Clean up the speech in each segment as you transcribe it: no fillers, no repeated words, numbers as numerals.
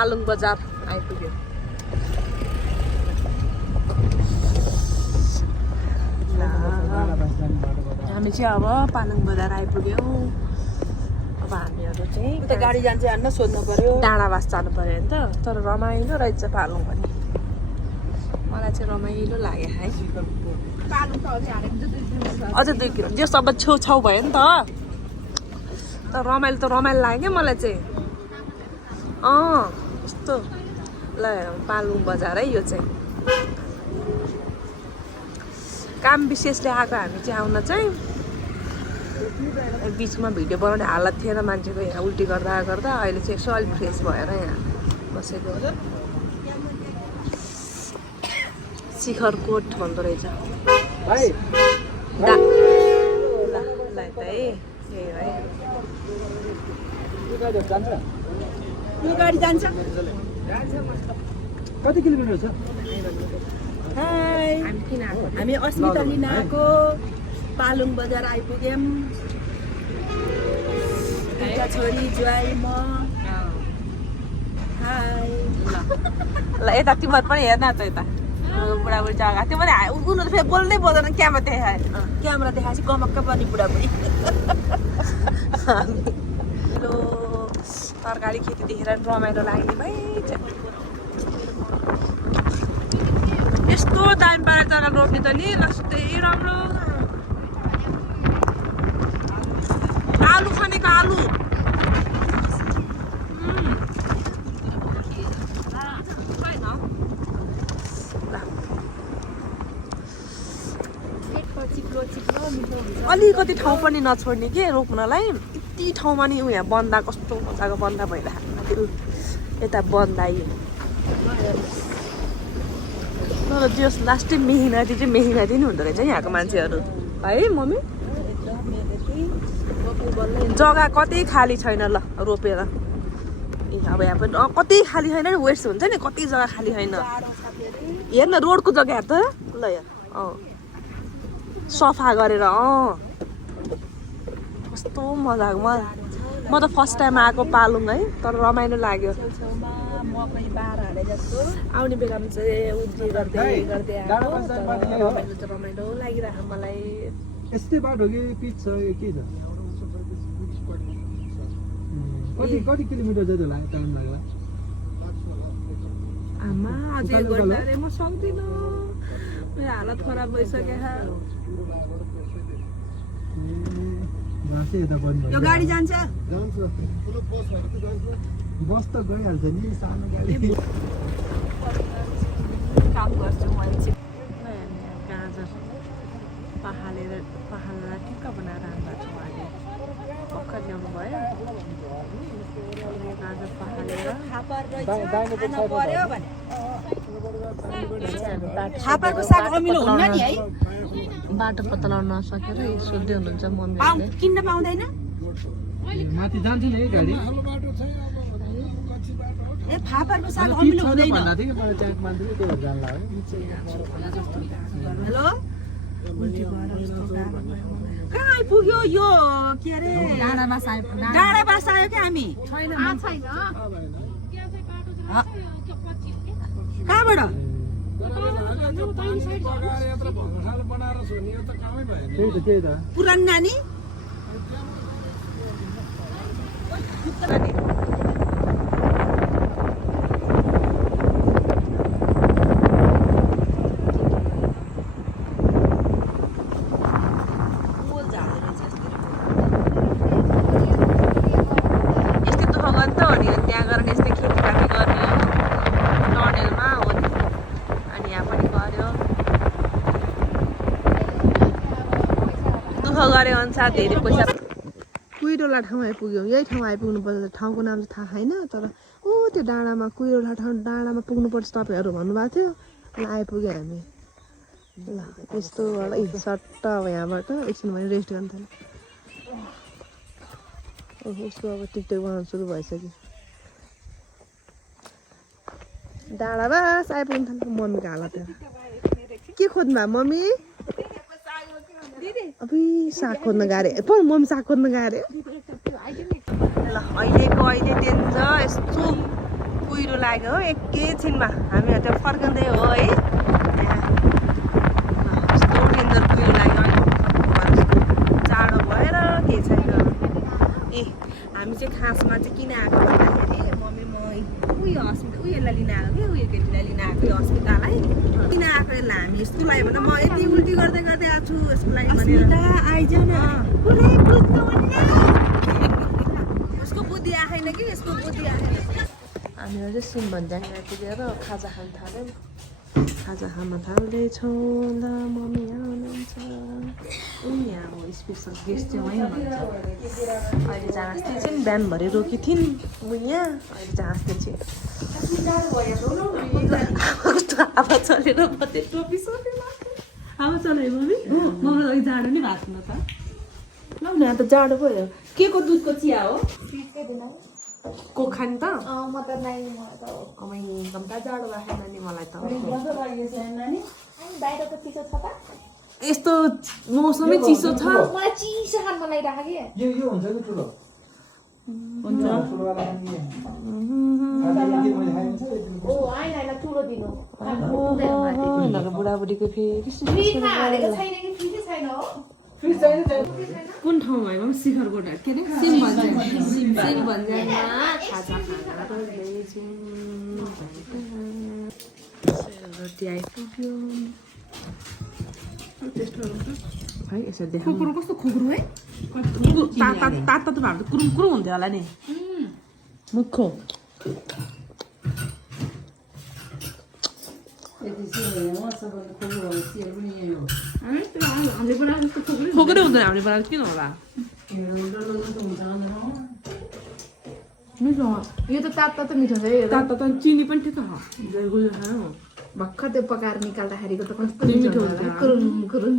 पालुङ बजार आइपुग्यो। हामी चाहिँ अब पालुङ बजार आइपुग्यौँ। अब हामीहरू चाहिँ उता गाडी जान्छ हेर्न सोध्नु पर्यो। डाँडाबास जानु पर्यो नि त, तर रमाइलो रहेछ पालुङ पनि। मलाई चाहिँ रमाइलो लाग्यो है। अझ 2 किलो जो सब छेउछाउ भयो नि त, तर रमाइलो लाग्यो क्या मलाई चाहिँ। यस्तो ल पालुङ बजार है यो चाहिँ। काम विशेषले आएको हामी चाहिँ आउन चाहिँ। बिचमा भिडियो बनाउने हालत थिएन मान्छेको, यहाँ उल्टी गर्दा गर्दा अहिले चाहिँ यसो अलिक फ्रेस भएर यहाँ बसेको। शिखरकोट भन्दो रहेछ। यो गाडी जान्छ। कति किलोमिटर छ? हामी अस्मिता लिन आएको पालुङ बजार आइपुग्यौँ। एउटा छोरी ज्वाई म। हाई ल यता तिमीहरू पनि हेर्न त यता बुढाबुढी जग्गा त्यो पनि उनीहरू फेरि बोल्दै बोल्दैन क्यामेरा देखाए। क्यामेरा देखाएपछि कमक्क पनि बुढाबुढी। हेलो तरकारी खेती देखेर रमाइलो लाग्ने भाइ। यस्तो दामी पारेर तर रोप्ने त नि लस्तै राम्रो। आलु खनेको आलु अलिकति ठाउँ पनि नछोड्ने के रोप्नलाई। यति ठाउँमा नि यहाँ बन्दा कस्तो मजाको बन्दा भइरहेको यता बन्दायो। तर जस लास्टै मेहनती चाहिँ मेहनती नै हुँदो रहेछ यहाँको मान्छेहरू है मम्मी। जग्गा कतै खाली छैन ल रोपेर। अब यहाँ पनि कतै खाली छैन नि, वेस्ट हुन्छ नि कति जग्गा खाली छैन। हेर न रोडको जग्गा हेर त ल यहाँ सफा गरेर कस्तो मजाको। म त फर्स्ट टाइम आएको पालुङ है, तर रमाइलो लाग्यो। आउने बेलामा चाहिँ उद्री गर्दै गर्दै आएको, रमाइलो लागिरहेको मलाई। यस्तै बाटो कि पिच छ के छ? कति किलोमिटर चाहिँ होला टाइम लाग्ला? आमा अझै गर्दा म सक्दिनँ, मेरो हालत खराब भइसक्यो। यो गाडी जान्छ। बस त गइहाल्छ नि, सानो गाडी। काम गर्छु मैले चाहिँ। गाजर पहालेर टिक्का बनाएर हाल्दा छु अहिले भर्खर ल्याउनु भयो। गाजर पहालेर फापरको साग अमिलो हुन्न नि है। बाटो पत्ता लगाउन नसकेर सोध्दै हुनुहुन्छ मम्मीहरूले। किन्न पाउँदैन? माथि जान्छ नि गाडी। ए फापरको साग अमिलो हुँदैन। हेलो कहाँ आइपुग्यो यो के अरे? डाँडाबास आयो क्या हामी। कहाँबाट? पुरानो नानी गरे अनुसार धेरै पैसा। कुइरोला ठाउँ आइपुग्यौँ। यही ठाउँ आइपुग्नु पर्छ। ठाउँको नाम चाहिँ थाहा छैन, तर त्यो डाँडामा कुइरोला ठाउँ डाँडामा पुग्नुपर्छ तपाईँहरू भन्नुभएको थियो। ल आइपुग्यो हामी। ल यस्तोबाट सट्ट अब यहाँबाट एकछिन भयो रेस्ट गर्नु थाल्यो। उसको अब टिकटक बनाउनु सुरु भइसक्यो। डाँडाबास आइपुग्नु थाल्यो। मम्मीको हालत के खोज्नु भयो मम्मी? अबुई साग खोज्न गाह्रो। मम्मी साग खोज्न गाह्रो। ल अहिले डेन्जर यस्तो कुहिरो लाग्यो हो एकैछिनमा हामीहरू त्यो फर्कँदै हो है कस्तो डेन्जर कुहिरो लाग्यो जाडो भएर केही छैन ए हामी चाहिँ खासमा चाहिँ किन आएको भन्दाखेरि मम्मी म उयो हस्पिटल उयोलाई लिन आएको कि उयो केटीलाई लिन आएको यो हस्पिटल है किन आएको यसलाई हामी यसको लागि भने म यति उल्टी गर्दै गर्दै आएको छु यसको लागि भनेर आइजाउ न उसको बुद्धि आएन कि यसको बुद्धि आएन हामीहरू चाहिँ सिम भन्ज्याङ आइपुगेर खाजा खान थाल्यौँ खाजा खान थाल्दैछौँ ल मम्मी आउनुहुन्छ यहाँ हो स्पेसल गेस्ट चाहिँ वहीँ भन्छ अहिले जहाँस्ती चाहिँ बिहानभरि रोकी थिइन् यहाँ अहिले जहाँस्ती चाहिँ हावा चलेर बत्ती टोपी सोपी हावा चल्यो मम्मी मम्मीलाई अलिक जाडो नि भएको न त ल न त जाडो भयो के को दुधको चिया हो को खाने त कम्ता जाडो भएको नानी मलाई त यस्तो मौसमै चिसो छ मलाई चिसो खान मन लागिरहेको कि यो हुन्छ कि ठुलो हुन्छ ठुलोवाला नि ओ आइन आइन ठुलो दिनु बुढाबुढीको फेरि फ्रिजमा हालेको छैन कि फ्रिजै छैन हो कुन ठाउँमा आयो शिखरकोट के अरे सिम भन्ज्याङमा खाजा खाना रोटी आइपुग्यो है यसो देखा खोक्रो कस्तो खोक्रो है तातो त भएको कुरुम कुरुम हुन्थ्यो होला नि मुखो खोक्रै हुँदैन हामीले बनाएको किन होला मिठो यो त तातो त मिठो छ तातो त चिनी पनि ठिक भर्खर त्यो पकाएर निकाल्दाखेरिको त कस्तो मिठो हुन्छ कुरुम कुरुम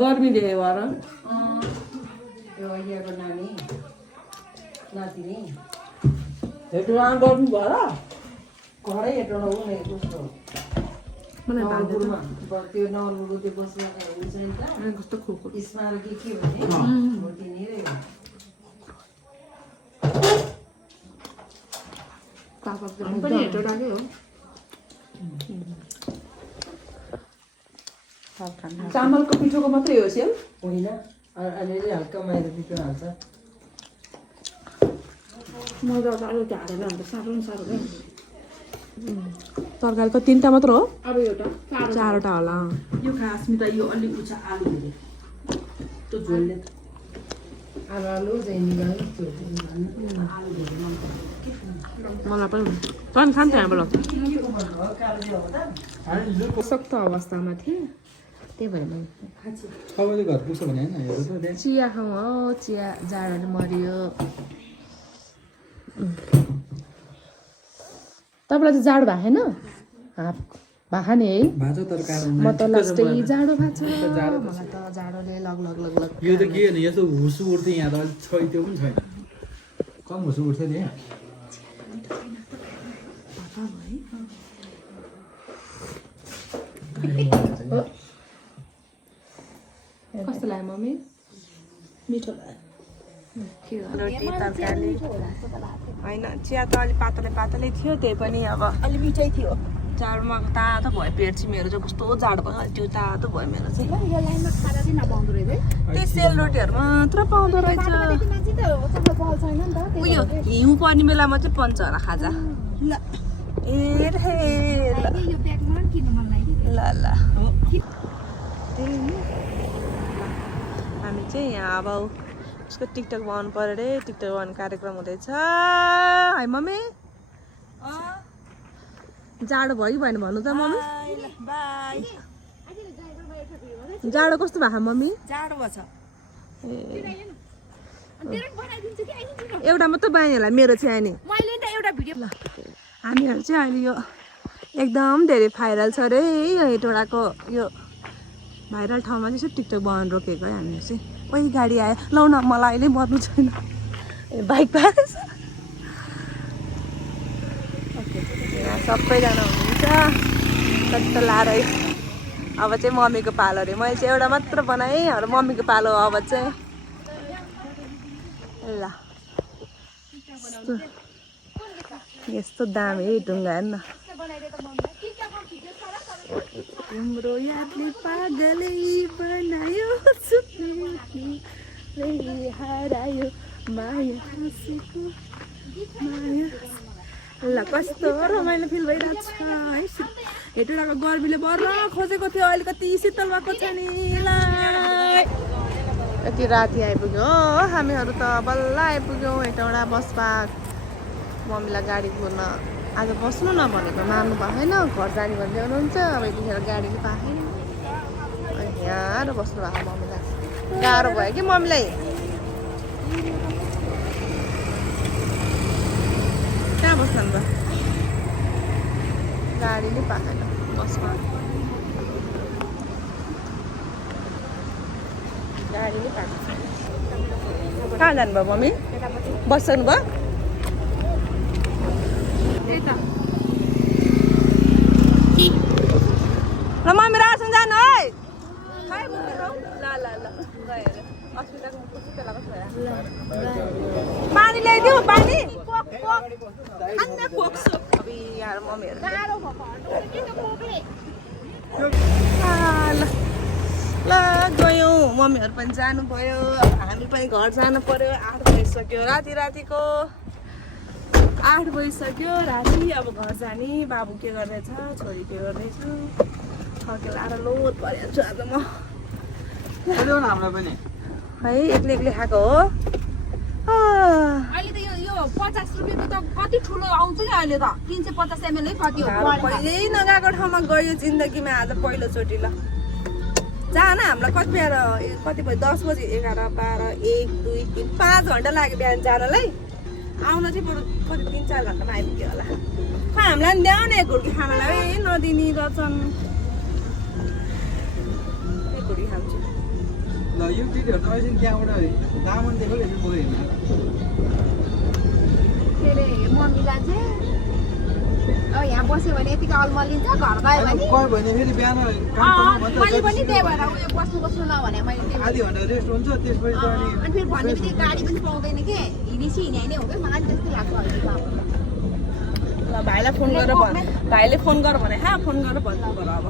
गर्मी देखेको भएर गर्मी भएर कस्तो खोको पनि हेटो राख्यो हो चामलको पिठोको मात्रै हो सेल होइन अलिअलि हल्का माइलो पिठो हाल्छ मजा आउँछ अलिक हालेर अन्त साह्रो न साह्रो तरकारीको 3टा मात्र हो अब एउटा 4वटा होला यो खासमी त यो अलिक उचा आलु हो त्यो झोलले आलु चाहिँ निकाल्नु मलाई पनि तन खान्छ यहाँबाट सक्त अवस्थामा थिएँ त्यही भएर सबैले घर पुग्छ भने होइन चिया खाउँ हो चिया जाडोले मरियो तपाईँलाई चाहिँ जाडो भएको छैन भएको नि है भाजो तरकारी म त लास्टै जाडो भएको छ मलाई त जाडोले लग लग लग लग यो त के होइन यस्तो हुसु उठ्थ्यो यहाँ त अलिक त्यो पनि छैन कम हुसु उठ्थ्यो नि कस्तो लाग्यो मम्मी मिठो लाग्यो रोटी तरकारी होइन चिया त अलिक पातलै पातलै थियो त्यही पनि अब अलि मिठै थियो जाडोमा तातो भयो पेट चाहिँ मेरो चाहिँ कस्तो जाडो भयो त्यो तातो भयो मेरो चाहिँ यो लाइनमा खाना चाहिँ नपाउँदो रहेछ त्यही सेलरोटीहरू मात्र पाउँदो रहेछ उयो हिउँ पर्ने बेलामा चाहिँ पन्छ होला खाजा ल ए ल ल हामी चाहिँ यहाँ अब उसको टिकटक बनाउनु पऱ्यो अरे टिकटक बनाउने कार्यक्रम हुँदैछ है मम्मी जाडो भयो कि भएन भन्नु त मम्मी जाडो कस्तो भएको मम्मी जाडो भएछ एउटा मात्रै बहिनीहरूलाई मेरो चाहिँ अहिले मैले त एउटा भिडियो हामीहरू चाहिँ अहिले यो एकदम धेरै भाइरल छ अरे यो हेटौँडाको यो भाइरल ठाउँमा चाहिँ यसो टिकटक बनाउनु रोकेको है हामीहरू चाहिँ कोही गाडी आयो लौ न मलाई अहिले मर्नु छैन ए बाइक पाएछ यहाँ सबैजना हुनुहुन्छ कति लाएर अब चाहिँ मम्मीको पालो अरे मैले चाहिँ एउटा मात्र बनाएँ अरू मम्मीको पालो अब चाहिँ ल यस्तो दामी ढुङ्गा हेर्न तिम्रो यादले पागलै बनायो हरायो माया हाँसेको माया ल कस्तो रमाइलो फिल भइरहेको छ है हेटुडाको गर्मीले बर खोजेको थियो अहिले कति शीतल भएको छ नि ल यति राति आइपुग्यो हो हामीहरू त बल्ल आइपुग्यौँ हेटौँडा बस पार्क मम्मीलाई गाडी कुर्न आज बस्नु न भनेको मान्नु भएन घर जाने भन्दै हुनुहुन्छ अब यतिखेर गाडीले पाएन अनि यहाँ बस्नु भएको मम्मीलाई गाह्रो भयो कि मम्मीलाई कहाँ बस्नु भयो गाडीले पाएन बसमा गाडीले पाएन कहाँ जानुभयो मम्मी बस्नु भयो ल मम्मी रासन जानु है पानी ल्याइदिऊ पानी ल गयौँ मम्मीहरू पनि जानु पर्यो हामी पनि घर जानु पर्यो 8 बजिसक्यो रातिको 8 बजिसक्यो राति अब घर जाने बाबु के गर्दैछ छोरी के गर्दैछ थके लाएर लोड परेको छु आज म है एक्लै खाएको हो अहिले त यो 50 रुपियाँको त कति ठुलो आउँछ नि अहिले त 350 ml कति हो पहिल्यै नगएको ठाउँमा गयो जिन्दगीमा आज पहिलोचोटि ल जान हामीलाई कति बजी 10 बजी 11 12 1 2 3 5 घन्टा लाग्यो बिहान जानलाई आउन चाहिँ बरु कति 3-4 घन्टामा आइपुग्यो होला हामीलाई पनि ल्याउने एक घुर्की खानालाई नदिने रहेछन् एक घुर्की खान्छु ल यो दिदीहरु त अहिले त्यहाँबाट दामन देखो लेख्नु पर्दैन के रे मम्मी जान्छ यहाँ बस्यो भने यतिको अलमलिन्छ घर गयो भने गयो भने फेरि बिहान काम गर्नु मैले पनि त्यही भएर उयो बस्नु नभने मैले आधी घन्टा रेस्ट हुन्छ त्यसपछि त अनि फेरि भनेपछि गाडी पनि पाउँदैन के हिँडेपछि हिँडे नै हो कि मलाई त्यस्तै लाग्छ अहिले ल भाइले फोन गरेर भने हा फोन गरेर भन्नु पर्यो अब